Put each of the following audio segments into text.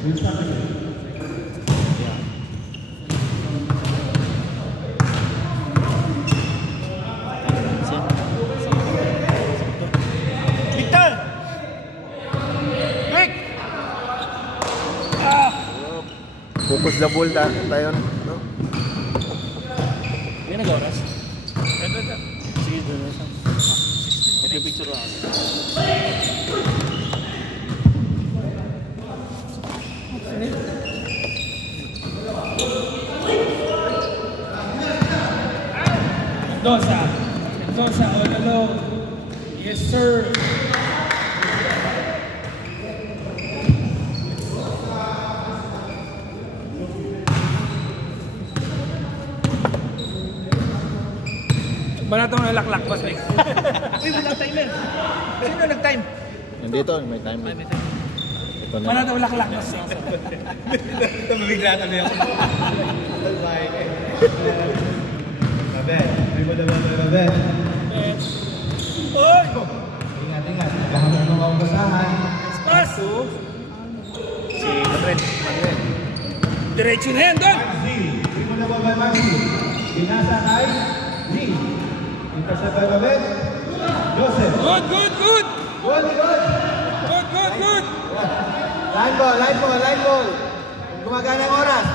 Victor! Vic! Focus the ball tayo, no? Hindi nag-oras? Sige, doon na siya. Picture lang. Mendoza all alone. Yes, sir. Wala itong nalaklak pa, Slik. Uy, walang timer. Sino nag-time? Nandito, may time. Ito na. Wala itong nalaklak pa, Slik. Tumabigla kami ako. Mabet. May mo naman may mabet. Uy! Ingat. Naghahamon ng mga basahan. Pass! Si Manuel. Diretso na yan, doon! Maxi. May mo naman may Maxi. Binasa kay Lee. Intercept by Mabet. Joseph. Good! Good. Good! Line ball. Gumagana ang oras.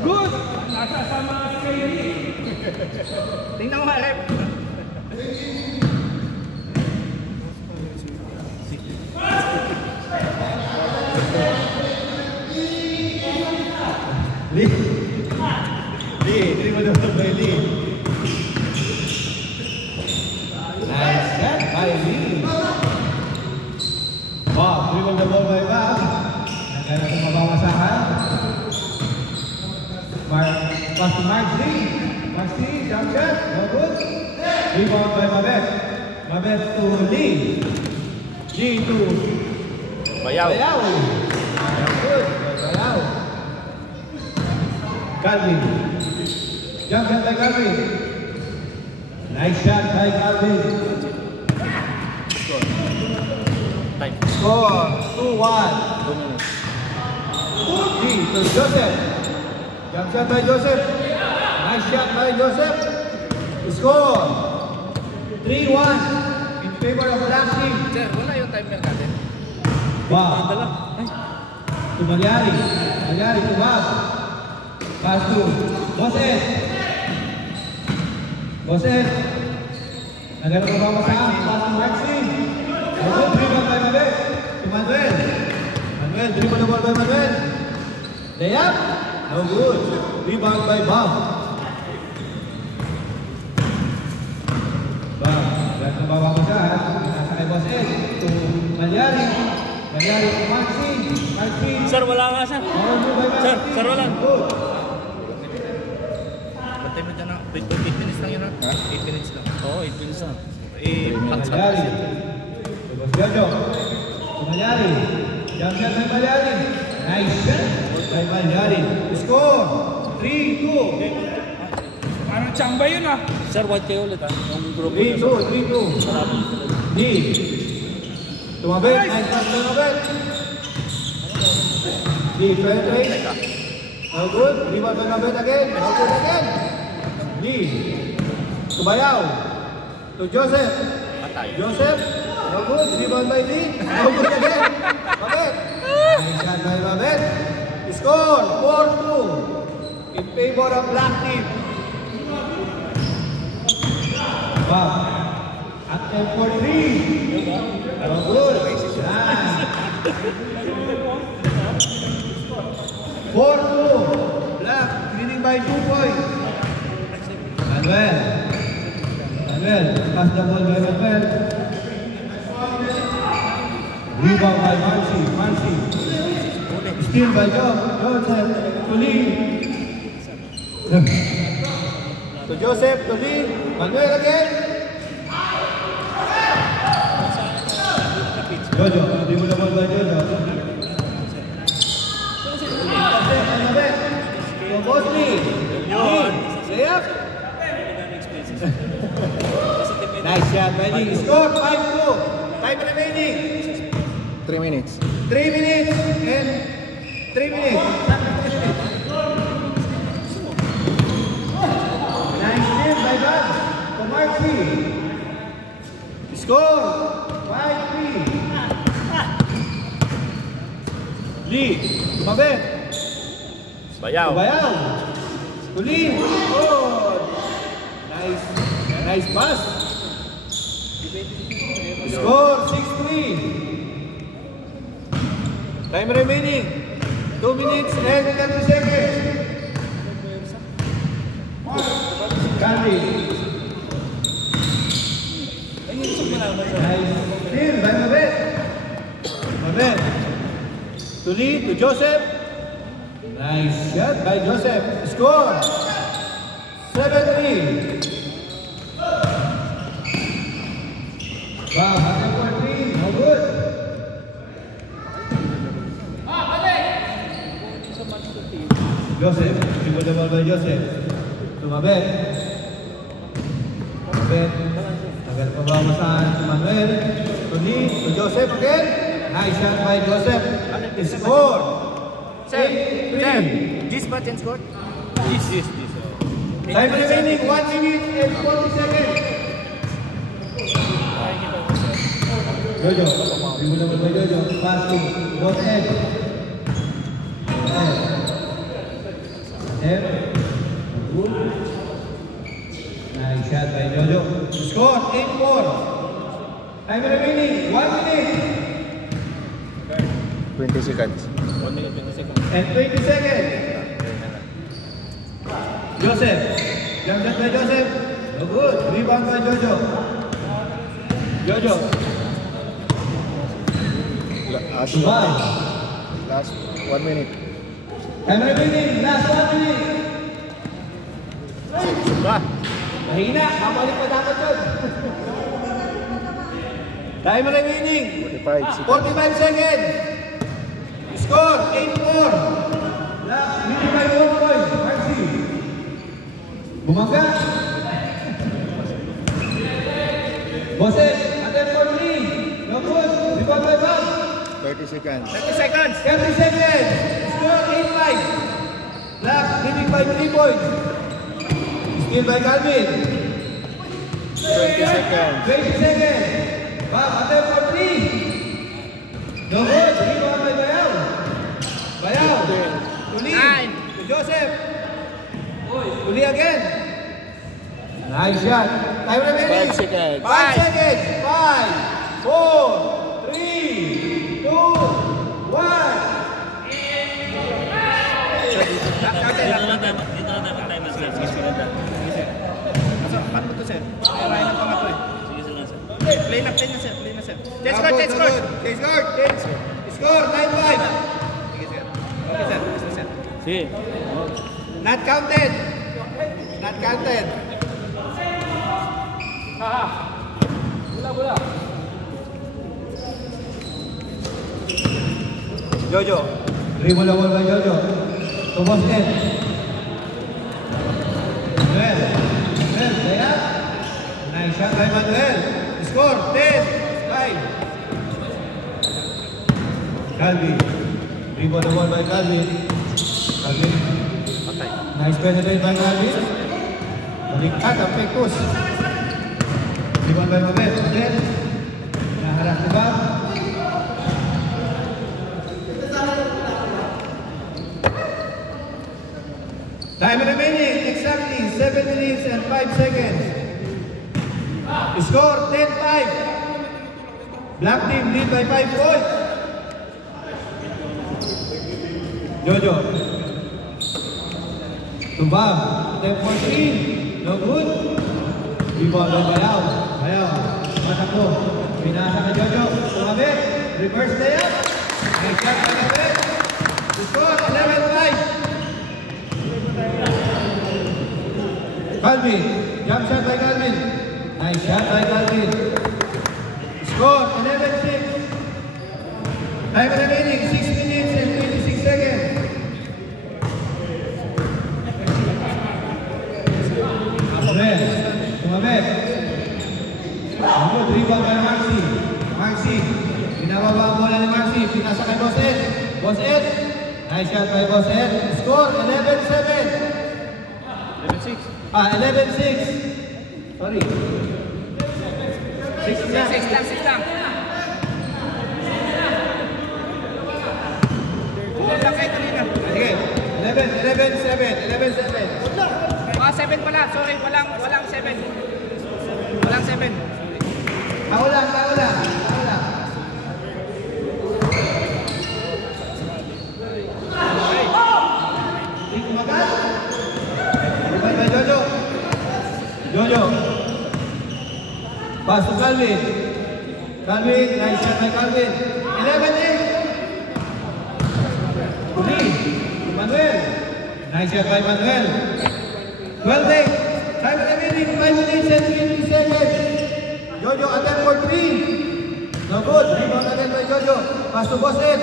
Good! Nasasama si Kaili. Tingnan mo, Rep. Lee, hindi mo naman by Lee. Nice shot by Lee. Bob, dribble the ball by Bob. Nagkala sa mabawasahan. Pass to Maxi. Maxi, jump shot. No good. Rebound by Mabet. Mabet to Lee. Lee to Bayaw. Good. Bayaw. Calvin. Jump shot by Calvin. Nice shot by Calvin. Time. Score 2-1. 2 minutes. Lee to Joseph. Jump shot by Joseph. Nice shot by Joseph. Score 3-1 in favor of Black Team. Sir, wala yung timer natin. Wow. To Malyari. Malyari to Bob. Pass to Joseph. Nagano ba ba sa pass to Maxi? Good dribble by Mabet. To Manuel. Dribble the ball by Manuel. Layup. No good. Rebound by Bob. Lahat ng bawang masahan. Nasa kay Joseph. To Malyari. Malyari to Maxi. Sir, wala nga, sir. Sir, wala. Batay mo dyan na. 8 minutes lang yun, ha? 8 minutes lang. Oo, 8 minutes lang. Malyari. Jojo. Malyari. Jump shot by Malyari. Nice shot by Malyari. Score 3-2. Parang chamba yun, ha? Sir, white kayo ulit, ha? Yung grupo 3-2. D. Tumabit. Nice pass by Mabet. D. Penetrate. No good. Rebound by Mabet again. No good again. D. Tubayaw. To Joseph. Joseph. No good. Rebound by D. No good again. Mabet. Nice shot by Mabet. Score 4-2 in favor of Black Team. Wow. At M for 3. No good. 4-2. Black leading by 2 points. Manuel. Pass the ball by Manuel. Rebound by Mansi. Steal by Joseph. To Lee. To Joseph. To Lee. Manuel again. Jojo. Dribble the ball by Jojo. To Bosley. Layup. Nice shot by Lee. Score 5-2. Time remaining. 3 minutes. 3 minutes and 3 minutes. Nice steal by Bob. Kumarsi. Score 5-3. Lee, Tumabe. Bayaw. Bayaw. Tulin. Oh. Nice pass. Score 6-3. Time remaining 2 minutes and 30 seconds. Candy. Nice steal by Mabet. Mabet. To Lee, to Joseph. Nice shot by Joseph. Score 7-3. Wow, hanggang 14. No good. Joseph, dribble the ball by Joseph. To Mabet. Mabet. Agad pababasaan si Manuel. To Lee, to Joseph again. Nice shot by Joseph. Score 8-3. This match and score? This. Time remaining 1 minute and 40 seconds. Jojo, dribble the ball by Jojo. Passing, both end. Good. Nice shot by Jojo. Score 8-4. Time remaining 1 minute 20 seconds. 1 minute, 20 seconds. and 20 seconds. Joseph. Jump shot by Joseph. No good. Rebound by Jojo. Jojo. Subay. Last 1 minute. Time remaining. Last 1 minute. Sumba. Mahina. Mabalik pa dapat yun. Time remaining 45 seconds. 45 seconds. Score 8-4. Leading by 1 point. Maxi. Bumangga. Joseph. Attempt for three. No good. Rebound by Bob. 30 seconds. 30 seconds. 30 seconds. Score 8-5. Black leading by 3 points. Steal by Calvin. 20 seconds. 20 seconds. Bob, attempt for three. No good. Rebound by Bayaw. Bayaw. Uli. To Joseph. Uli again. Nice shot. Time remaining. 5 seconds. 5 seconds. 5, 4, 3, 2, 1. Dito na dapat timer, sir. Sige, sir. Pat mo to, sir. Ayaw ng pangato eh. Sige, sir. Play na, sir. Change score. Score 9-5. Sige, sir. Okay, sir. Sir. Sige. Not counted. Not counted. Bola. Jojo. Dribble the ball by Jojo. To Boston. Manuel. There. Nice shot by Manuel. Score 10-5. Calvin. Dribble the ball by Calvin. Calvin. Nice penetrate by Calvin. Baliktad ang Pectus. Dribble by Mabet. Mabet. Naharap ni Bob. Time remaining exactly 7 minutes and 5 seconds. Score 10-5. Black team lead by 5 points. Jojo. To Bob. Step 14. No good. Rebound by Bayaw. Matakbo. Pinasa na Jojo. Tumabit. Reverse layup. Nice shot by Mabet. Score 11-5. Calvin, jump shot by Calvin. Nice shot by Calvin. Score 11-6. Time remaining 6 minutes and 26 seconds. Tumabet. Rebound by Maxi. Pinababa ang bola ni Maxi. Marcy, pinasa kay Boss Ed. Boss Ed. Nice shot by Boss Ed. Score, 11-7. 11-6. 11-6. Sorry. 6 na. 6 lang. Tuloy lang kayo kanina. Sige. 11-7. 11-7. 7 pala. Sorry, walang 7. Walang 7. Tao lang. Jojo. Pass to Calvin. Nice shot by Calvin. 11-8. Uli. Manuel. Nice shot by Manuel. 12-8. Time remaining 5 minutes and 50 seconds. Jojo attempt for 3. No good. Rebound again by Jojo. Pass to Boss Ed.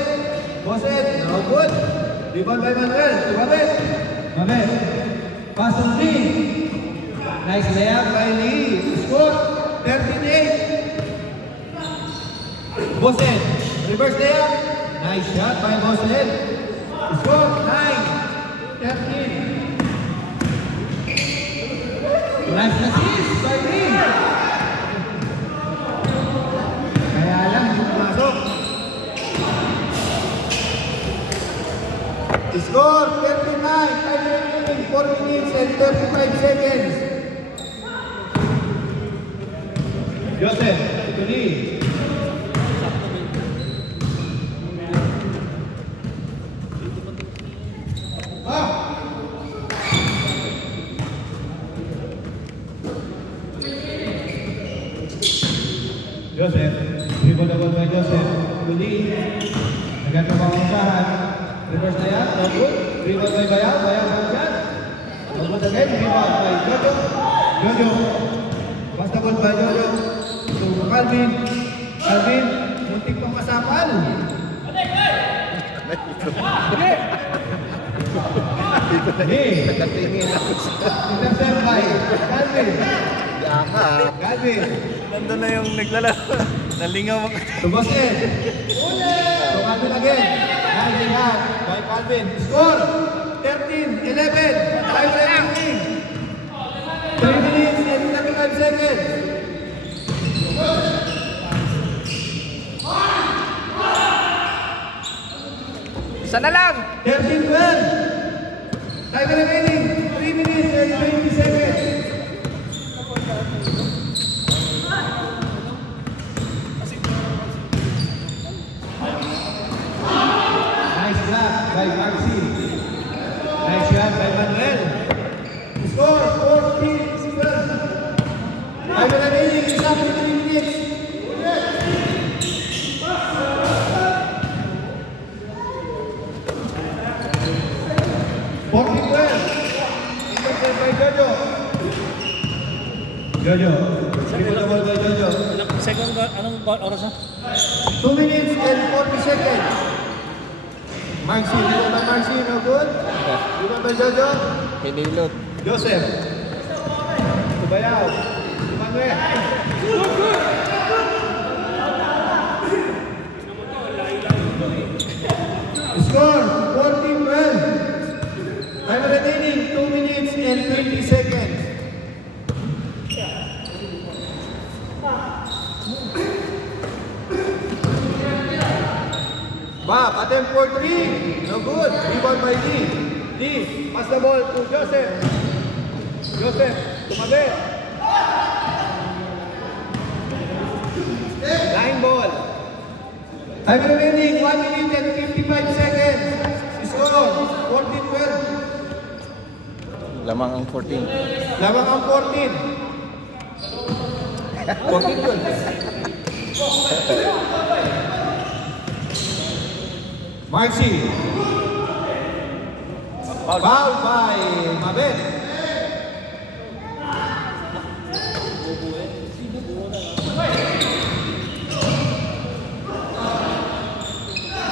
No good. Rebound by Manuel. To Mabel. Pass to Lee. Nice layup by Lee. Score 13-8. Boss Ed. Reverse layup. Nice shot by Boss Ed. Score 9-13. Nice assist by Lee. Kaya lang, hindi pumasok. Score 39. Time remaining 4 minutes and 35 seconds. Joseph, to Lee. Joseph, dribble by Joseph. To Lee. Agad na makunsahan. Reverse na yan. No good. Dribble by Bayaw. Bayaw shot. No good again. Rebound by Jojo. Pass the ball by Jojo. To Calvin. Muntik pang masapal. Intercept by Calvin. Nandun na yung naglalaro. Nalingaw mo. To Boss Ed. To Calvin again. Calvin out by Calvin. Score 13-11. Time remaining 3 minutes and 35 seconds. Isa na lang. 13-12. Time remaining 3 minutes and 20 seconds. Nice block by Marcy. Nice shot by Manuel. Score 14-12. Time remaining exactly 3 minutes. Jojo. Second ba? Anong oras na? 2 minutes and 40 seconds. Marcy, no good. Rebound by Jojo. Hinilot. Joseph. Tubayaw. Manuel. Score 14-12. Time remaining 2 minutes and 20 seconds. Bob, attempt for 3. No good. Rebound by Lee. Pass the ball to Joseph. Tumabi. Line ball. Time remaining 1 minute and 55 seconds. Score 14-12. Lamang ang 14. Lamang ang 14. 14-12. Marcy. Foul by Mabel.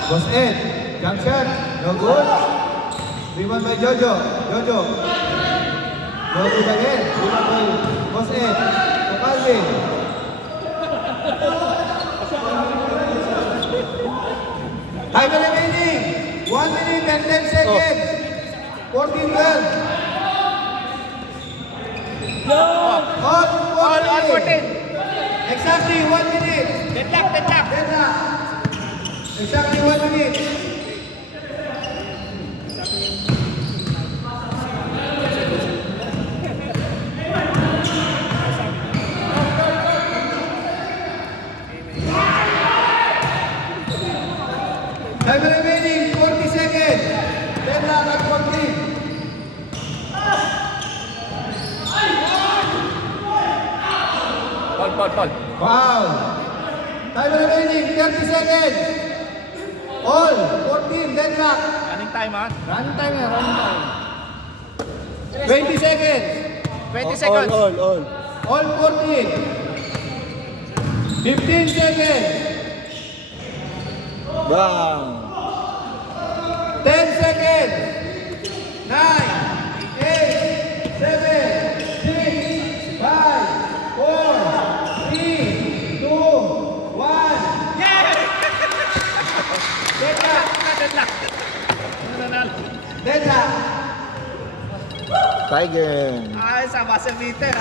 Boss Ed. Jump shot. No good. Rebound by Jojo. No good again. Rebound by Boss Ed. To Calvin. Time remaining. 1 minute and 10 seconds. 14-12. All 14. Exactly 1 minute. Deadlock. Deadlock. Exactly 1 minute. Time remaining 40 seconds. Deadlock at 14. Ball. Foul. Time remaining 30 seconds. All 14. Deadlock. Running time, ha? Running time. 20 seconds. 20 seconds. All 14. 15 seconds. Bang! 10 seconds. 9, 8, 7, 6, 5, 4, 3, 2, 1. Deadlock. Deadlock. Tiger! Ay, sa buzzer beater, ha?